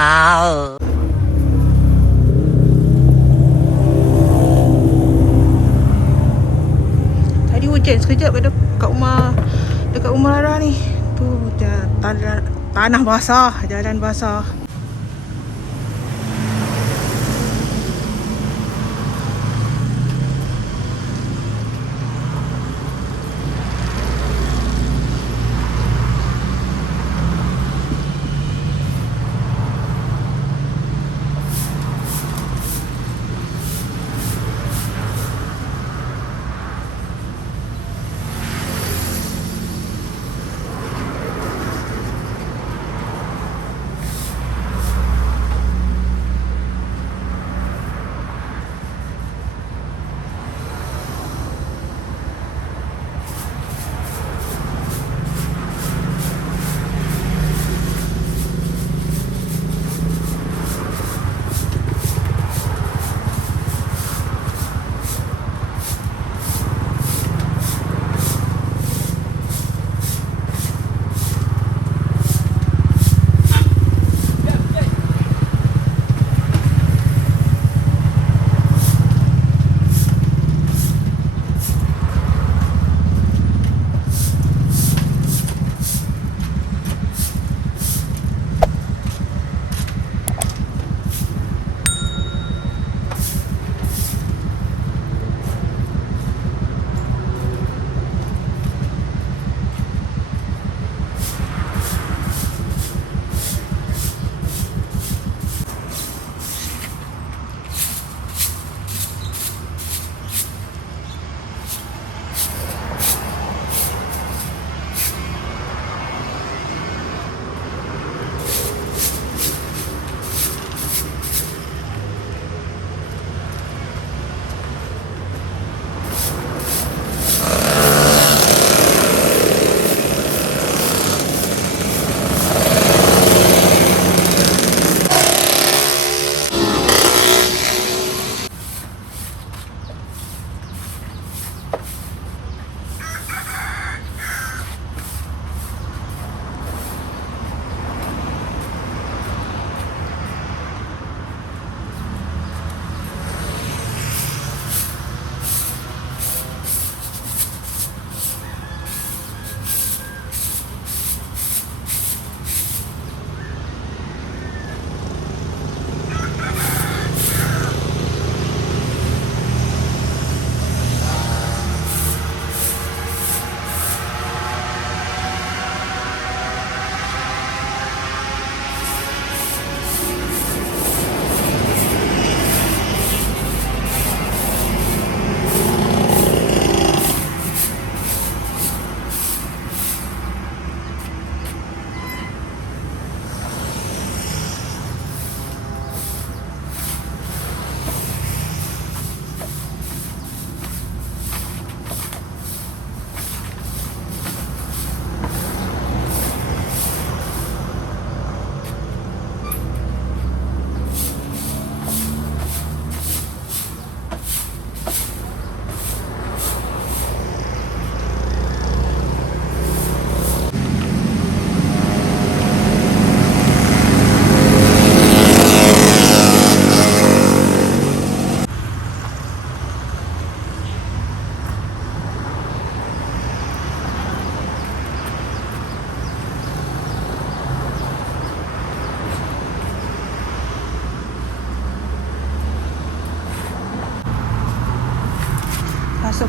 Tadi hujan sekejap kat, de- kat rumah dekat rumah Rara ni. Tu tanah, tanah basah, jalan basah.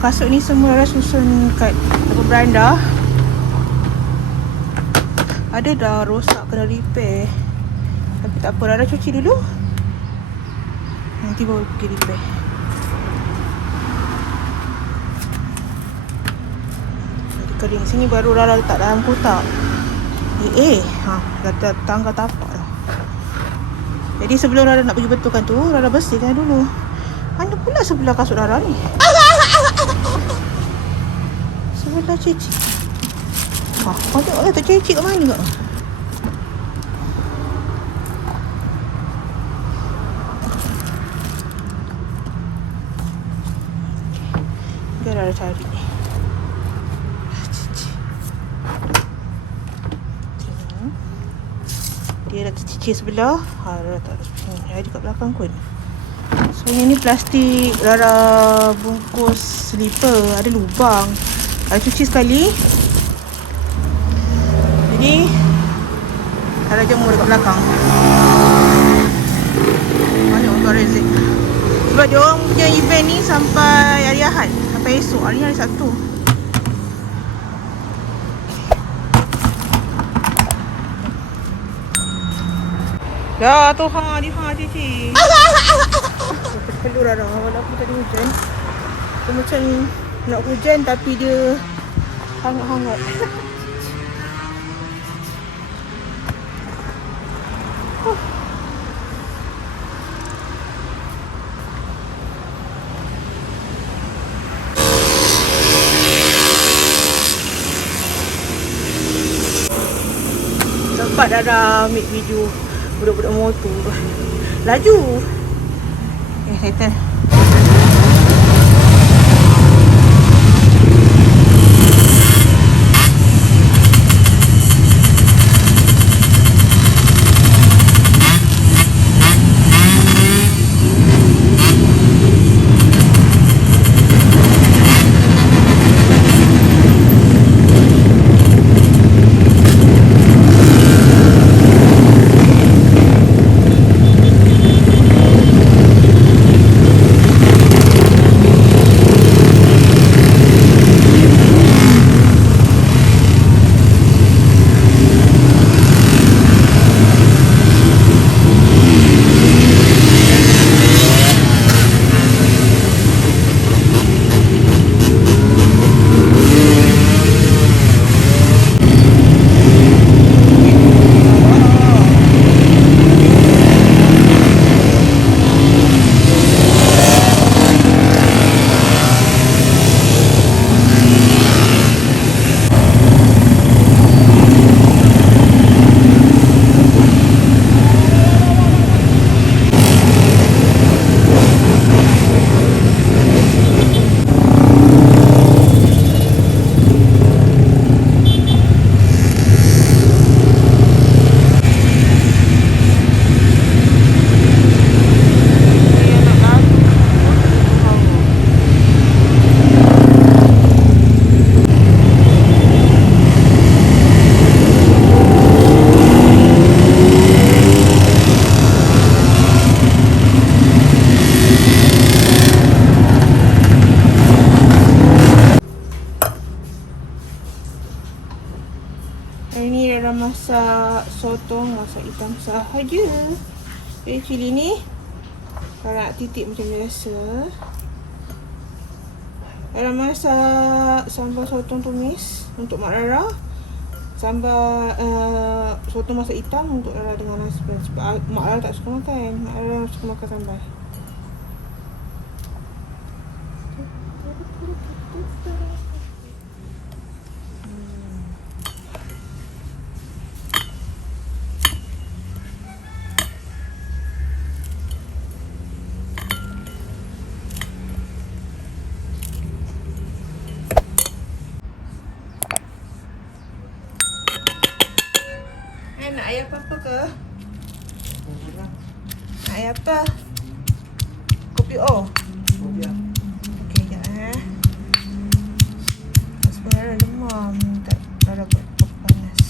Kasut-kasut ni semua Rara susun kat apa beranda. Ada dah rosak kena repair. Tapi tak apa Rara cuci dulu. Nanti baru pergi repair. Jadi kering sini baru Rara letak dalam kotak. Eh, eh. Ha, dah, dah tangga tapak dah. Jadi sebelum Rara nak pergi betulkan tu, Rara bersihkan dulu. Mana pula sebelah kasut Rara ni? Sebelah cici. Ha, kau tengok tak cici kat mana kau? Biar Rara cari. Cici. Tengok. Dia dah tercicir sebelah. Ha, dah letak sini. Ada kat belakang pun. So yang ni plastik Rara bungkus slipper Ada lubang. Ada cuci sekali. Jadi Rara jemur dekat belakang. Banyak untuk rezik Sebab dia orang punya event ni Sampai hari Ahad Sampai esok. Hari ni hari Sabtu. Dah tu ha di ha cici. Perlu Rara walaupun tadi hujan. Dia macam nak hujan tapi dia hangat-hangat. Sempat Rara ambil video budak-budak motor Laju Eh settle Hari ni Rara masak sotong, masak ikan sahaja. Jadi cili ni Rara nak titik macam biasa. Rara masak sambal sotong tumis untuk Mak Rara. Sambal uh, sotong masak hitam untuk Rara dengan husband. Sebab Mak Rara tak suka makan. Mak Rara suka makan sambal. Air apa? Kopi O? Okey, sekejap eh. Sebenarnya demam. Tak ada buat kopi panas.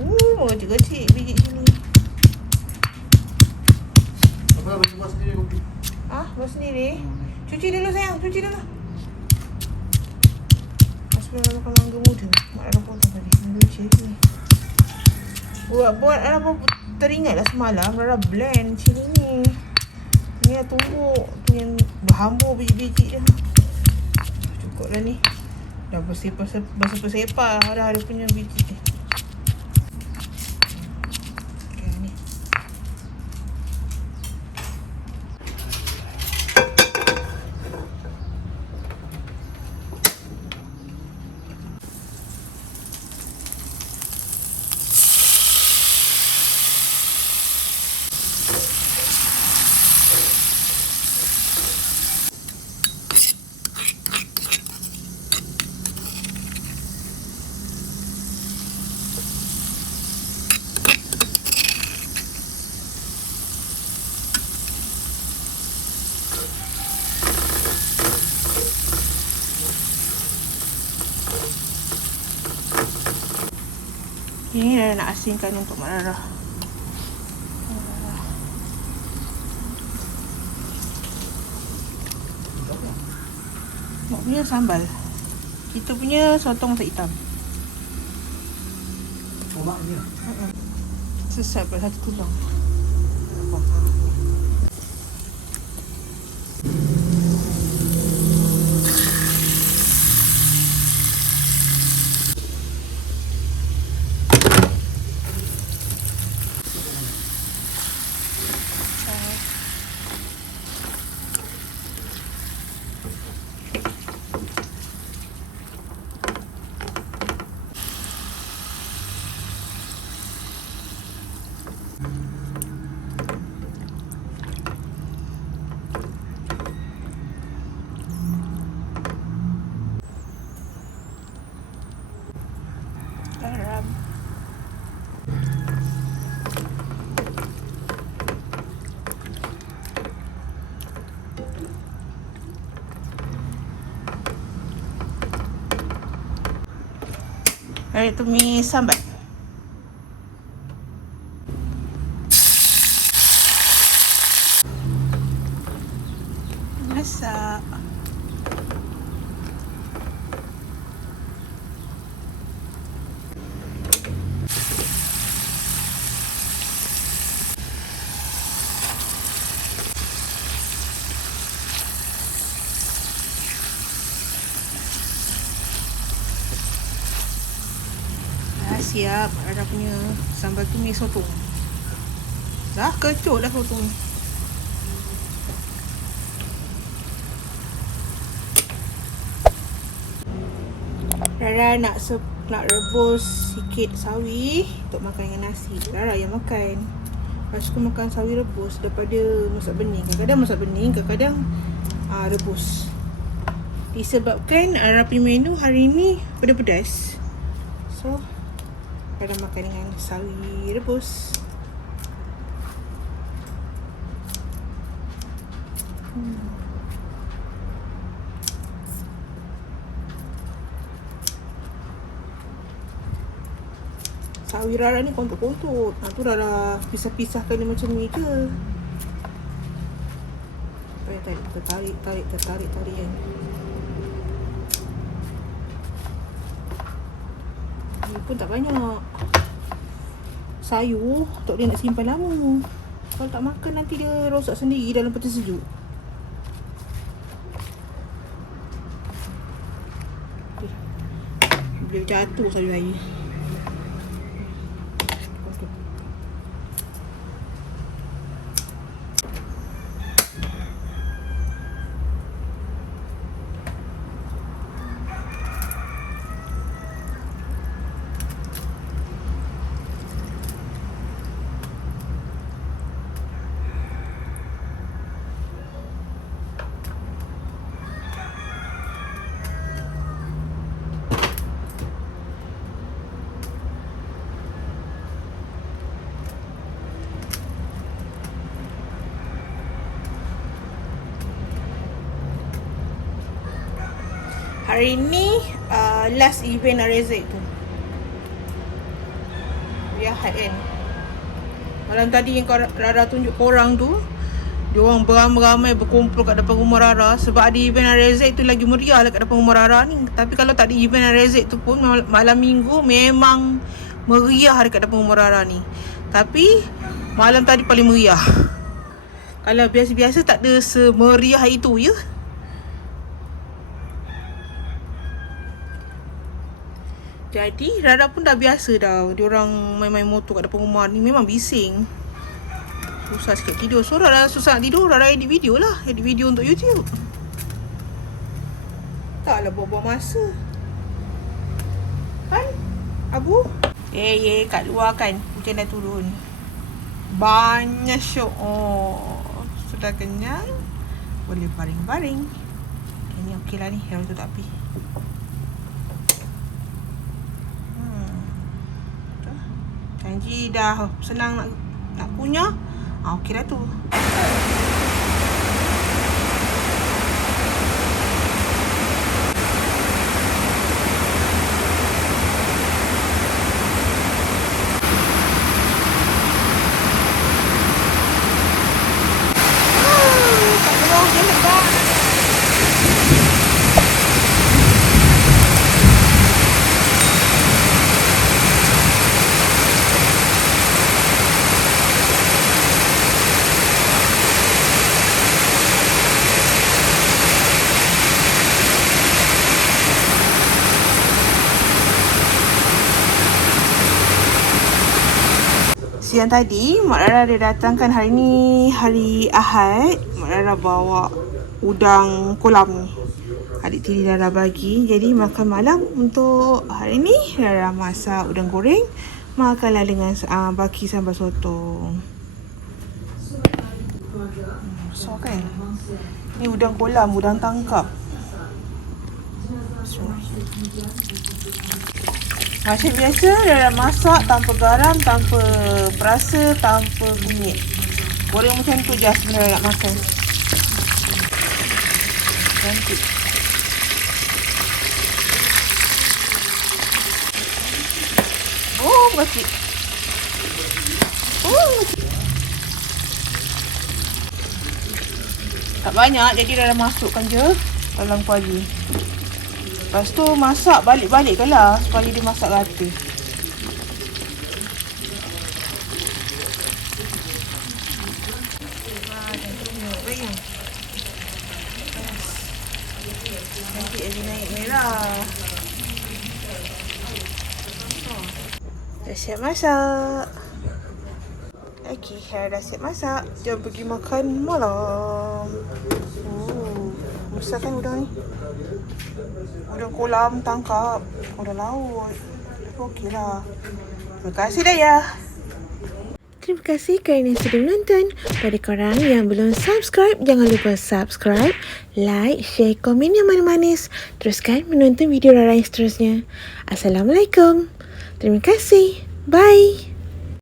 Uh, kecil-kecil biji sini. Apa baju buat sendiri kopi? Ah, buat sendiri. Cuci dulu sayang, cuci dulu. Buat buat apa teringatlah semalam Rara blend cili ni. Ni dah tumbuk tu yang berhambur biji-biji dia. Cukup dah ni. Dah bersepah-sepah dah ada punya biji ni. Asingkan untuk Mak Rara. Mak punya sambal. Kita punya sotong masak hitam. Oh, mak ni. Sesat pula satu tulang. Garam. Hari tumis sambal. Masak. Dah siap Ada punya sambal tumis sotong Dah kecut dah sotong Rara nak sep, nak rebus sikit sawi untuk makan dengan nasi. Rara yang makan. Rara suka makan sawi rebus daripada masak bening. Kadang-kadang masak bening, kadang-kadang uh, rebus. Disebabkan Rara punya menu hari ni pedas-pedas. So, Rara makan dengan sawi rebus. Sawi Rara ni kontot-kontot. Ha, tu Rara pisah-pisahkan dia macam ni je. Tarik, tertarik, tarik, tertarik, tarik kan. Pun tak banyak. Sayur, tak dia nak simpan lama. Kalau tak makan nanti dia rosak sendiri dalam peti sejuk. Eh, Boleh jatuh sayur air. Hari ni uh, last event Arezek tu. Ya kan. Malam tadi yang Rara tunjuk korang tu, dia orang beramai-ramai berkumpul kat depan rumah Rara sebab ada event Arezek tu lagi meriah lah kat depan rumah Rara ni. Tapi kalau tak ada event Arezek tu pun mal- malam minggu memang meriah dekat depan rumah Rara ni. Tapi malam tadi paling meriah. Kalau biasa-biasa tak ada semeriah itu ya. Jadi Rara pun dah biasa dah. Diorang main-main motor kat depan rumah ni Memang bising. Susah sikit tidur. So Rara susah nak tidur Rara edit video lah. Edit video untuk YouTube. Taklah buang-buang masa. Kan Abu? Eh ye kat luar kan Hujan dah turun. Banyak syok. Oh Sudah kenyang. Boleh baring-baring. Ini okey lah ni Rara tutup api Janji dah senang nak nak kunyah. Ah okey dah tu. Siang tadi Mak Rara dia datangkan hari ni hari Ahad. Mak Rara bawa udang kolam Adik tiri Rara bagi. Jadi makan malam untuk hari ni Rara masak udang goreng. Makanlah dengan uh, baki sambal sotong. Hmm, Besar kan? Ni udang kolam, udang tangkap Macam biasa Rara masak tanpa garam, tanpa perasa, tanpa kunyit Goreng macam tu je sebenarnya nak makan Cantik Oh, kecil. Oh, kecil. Tak banyak, jadi dah masukkan je dalam kuali. Lepas tu masak balik-balik ke lah supaya dia masak rata. Ah. Dah siap masak. Okey, Hera dah siap masak. Jom pergi makan malam. Oh, besar kan udang ni? Udang kolam tangkap. Udang laut. Tapi okey lah. Terima kasih Daya. Terima kasih kerana sudah menonton. Pada korang yang belum subscribe, jangan lupa subscribe, like, share, komen yang manis-manis. Teruskan menonton video Rara yang seterusnya. Assalamualaikum. Terima kasih. Bye.